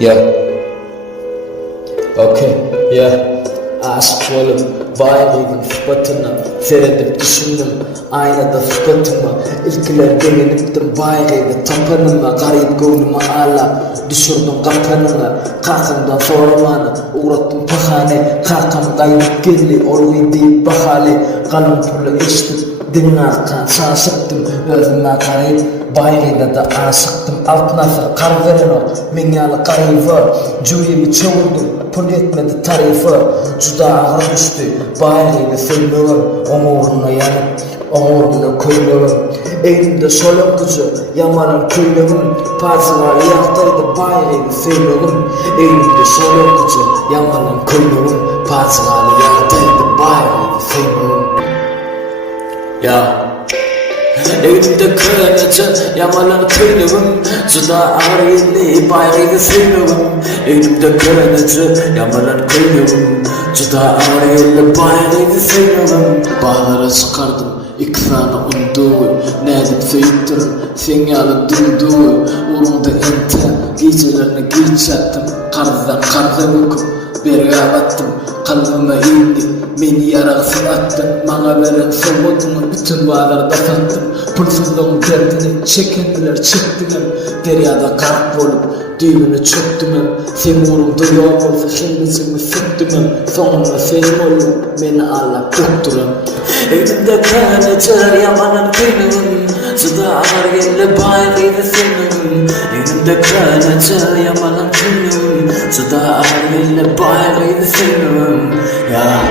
Yeah. Okay. Yeah. Aşık olup bayıldım sıfatına, seyredip düşündüm aynada sıfatıma. İlkiler beğeniptim baygıydı tapanıma, garip gönlüme ala düşürdüm kapanına. Kalkımdan sormanı uğrattım pahane, kalkam kayıp geldi orayı deyip bahane. Kalın pırlı içtim dinlerken şaşıktım, özüme karayıp baygıyda da aşıktım. Altınasa kar veren o minyalı karayıvı, cüyemi çoğuldum pul etmedi tarifı. Juda ağır düştü baygıyda sevmöğüm, omuruna yanıp omuruna köylöğüm. Elimde solum gücü yamanın köylöğüm, pazılar yaktaydı baygıyda sevmöğüm. Elimde solum gücü yamanın köylöğüm, pazılar yaktaydı baygıyda sevmöğüm. Ya elimde kırınca yamanın köylüğüm, juda ağır yerli bayrıydı sevmöğüm. Elimde kırınca yamanın köylüğüm, juda ağır yerli bayrıydı sevmöğüm. Bağlara çıkardım ikrana unduğu, nedip söyüttürüm sen yalı durduğu. Uğrunda ente gecelerini geçattım, kardan öküp berga battım. Kalbime indi meni yarasın attın, bana veren soğudunu bütün bağlarda sattım. Pulsuzluğun derdini çekendiler çektiler, deryada karp olup düğümünü çöktüm. Sen uğrumda yok olsa kendisini sıktım. Sonunda senin olup beni ağlap döktürüm. Elimde kanıcı yamanın kıyım, juda ağır yerli bayrıydı sevmöğüm. Elimde kanıcı yamanın kıyım, juda ağır yerli bayrıydı sevmöğüm. Ya